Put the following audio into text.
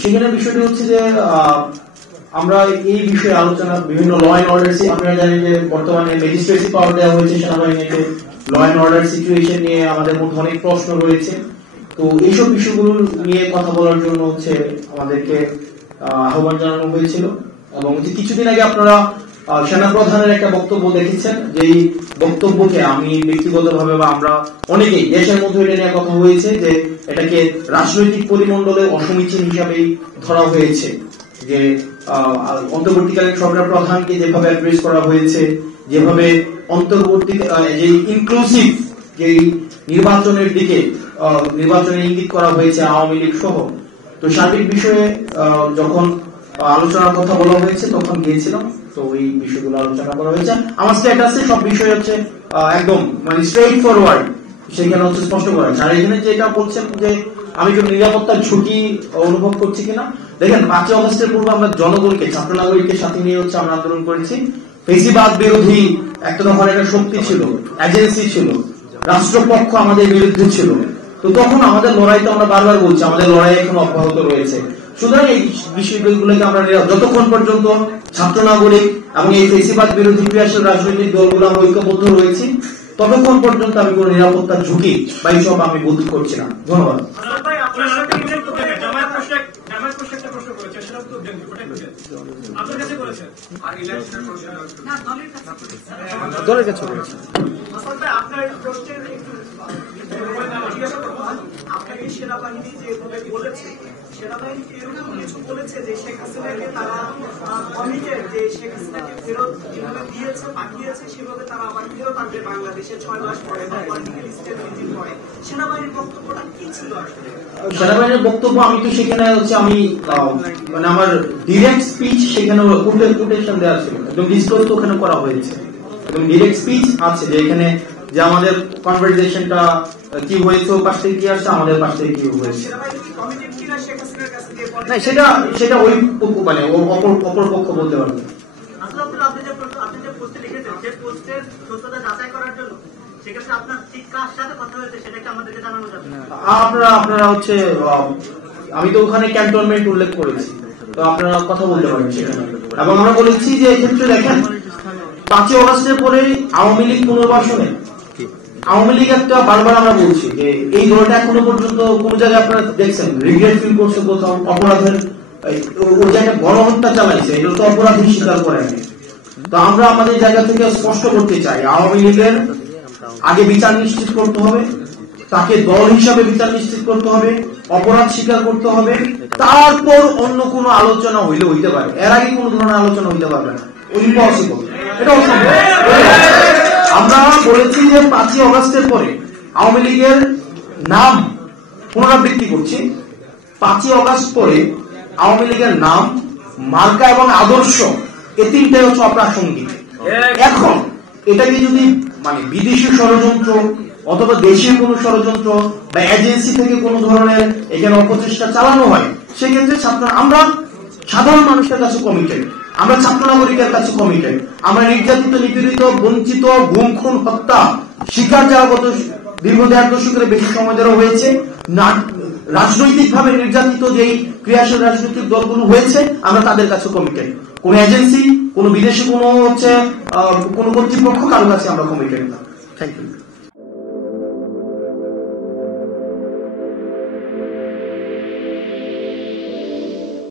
সেখানে বিষয়টি হচ্ছে যে আমরা এই বিষয়ে আলোচনা বিভিন্ন ল অ্যান্ড অর্ডার, আপনারা জানেন যে বর্তমানে ম্যাজিস্ট্রেসি পাওয়ার দেওয়া হয়েছে সেনাবাহিনীতে, ল অ্যান্ড অর্ডার সিচুয়েশন নিয়ে আমাদের মধ্যে অনেক প্রশ্ন রয়েছে। তো এইসব বিষয়গুলো নিয়ে কথা বলার জন্য হচ্ছে আমাদেরকে আহ্বান জানানো হয়েছিল। এবং কিছুদিন আগে আপনারা সেনাপ্রধানের একটা বক্তব্য দেখেছেন, যেই বক্তব্যকে আমি ব্যক্তিগতভাবে বা আমরা অনেকেই দেশের মধ্যে এটা নিয়ে কথা হয়েছে যে এটাকে রাজনৈতিক পরিমণ্ডলে অসমীচীন হিসাবেই ধরা হয়েছে। যে অন্তর্বর্তীকালীন সরকার প্রধানকে যেভাবে অ্যাড্রেস করা হয়েছে, যেভাবে অন্তর্বর্তী যে ইনক্লুসিভ যে নির্বাচনের দিকে নির্বাচনে ইঙ্গিত করা হয়েছে আওয়ামী লীগ সহ, তো সার্বিক বিষয়ে যখন আলোচনার কথা বলা হয়েছে তখন গিয়েছিলাম, তো এই বিষয়গুলো আলোচনা করা হয়েছে। আমার স্ট্যাটাসে সব বিষয় হচ্ছে একদম মানে স্ট্রেইট ফরওয়ার্ড, সেখানে হচ্ছে স্পষ্ট করা হয়েছে। আর এখানে যেটা বলছেন যে আমি কোনো নিরাপত্তার ঝুঁকি অনুভব করছি কিনা, দেখেন 5 অগস্টের পূর্বে আমরা জনগণকে, ছাত্র নাগরিককে সাথে নিয়ে হচ্ছে আমরা আন্দোলন করেছি। ফেসিবাদ বিরোধী একটা ধরনের একটা শক্তি ছিল, এজেন্সি ছিল, রাষ্ট্রপক্ষ আমাদের বিরুদ্ধে ছিল। তো তখন আমাদের লড়াই তো আমরা বারবার বলছি, আমাদের লড়াই এখন অব্যাহত রয়েছে। সুতরাং এই বিষয়গুলোকে আমরা যতক্ষণ পর্যন্ত ছাত্র নাগরিক এবং এই ফেসিবাদ বিরোধী ক্রিয়াশীল রাজনৈতিক দলগুলো আমরা ঐক্যবদ্ধ রয়েছি, ততক্ষণ পর্যন্ত আমি কোন নিরাপত্তার ঝুঁকি বা এইসব আমি বোধ করছি না। ধন্যবাদ। দলের কাছে আপনাকে সেনাবাহিনী যেভাবে বলেছে, সেনাবাহিনী এরকম কিছু বলেছে যে শেখ হাসিনাকে তারা কমিটেড, যে শেখ হাসিনাকে ফেরত যেভাবে দিয়েছে পাঠিয়েছে সেভাবে তারা আবার ফেরত আনবে বাংলাদেশে 6 মাস পরে বা পলিটিক্যাল স্টেবিলিটির পরে। সেনাবাহিনীর বক্তব্যটা কি ছিল আসলে? সেনাবাহিনীর বক্তব্য আমি তো সেখানে হচ্ছে আমি মানে আমার ডিরেক্ট স্পিচ সেখানে কোটেশন দেওয়া ছিল, একদম ডিসক্লোজ ওখানে করা হয়েছে, একদম ডিরেক্ট স্পিচ আছে যে এখানে যে আমাদের কনভারসেশনটা কি হয়েছে, ওর পাশ থেকে কি আসছে, আমাদের পাশ থেকে কি হয়েছে। না সেটা ওই মানে অপর পক্ষ বলতে পারবে। আপনারা হচ্ছে আমি তো ওখানে ক্যান্টনমেন্ট উল্লেখ করেছি, তো আপনারা কথা বলতে পারেন সেখানে। এবং আমরা বলেছি যে এক্ষেত্রে দেখেন 5 অগস্টের পরে আওয়ামী লীগ পুনর্বাসনে, আওয়ামী লীগ একটা বারবার আমরা বলছি যে এই দলটা এখনো পর্যন্ত কোন জায়গায় আপনারা দেখছেন রিগ্রেট ফিল করছে কোথাও, অপরাধের ওই জায়গায় গণহত্যা চালাইছে, এটা তো অপরাধী স্বীকার করে। তো আমরা আমাদের জায়গা থেকে স্পষ্ট করতে চাই আওয়ামী লীগের আগে বিচার নিশ্চিত করতে হবে, তাকে দল হিসাবে বিচার নিশ্চিত করতে হবে, অপরাধ স্বীকার করতে হবে, তারপর অন্য কোনো আলোচনা হইতে পারে। এর আগে কোন ধরনের আলোচনা হইতে পারবে না, ইম্পসিবল, এটা অসম্ভব। আমরা বলেছি যে 5 অগস্টের পরে আওয়ামী লীগের নাম পুনরাবৃত্তি করছি, 5 অগস্ট পরে আওয়ামী লীগের নাম, মার্কা এবং আদর্শ এই তিনটাই হচ্ছে অপ্রাসঙ্গিক। এখন এটাকে যদি মানে বিদেশি ষড়যন্ত্র অথবা দেশীয় কোন ষড়যন্ত্র বা এজেন্সি থেকে কোন ধরনের এখানে অপচেষ্টা চালানো হয়, সেক্ষেত্রে আমরা সাধারণ মানুষের কাছে কমিটেড, আমরা ছাত্র নাগরিকের কাছে কমিটেড। আমরা নির্যাতিত, নিপীড়িত, বঞ্চিত, গুম খুন হত্যা শিকার যাওয়া গত দীর্ঘ 1.5 দশকের বেশি সময় ধরে হয়েছে, রাজনৈতিক ভাবে নির্যাতিত যেই ক্রিয়াশীল রাজনৈতিক দলগুলো হয়েছে, আমরা তাদের কাছে কমিটেড। কোন এজেন্সি, কোন বিদেশি কোন হচ্ছে কোন কর্তৃপক্ষ কারো কাছে আমরা কমিটেড না। Thank you.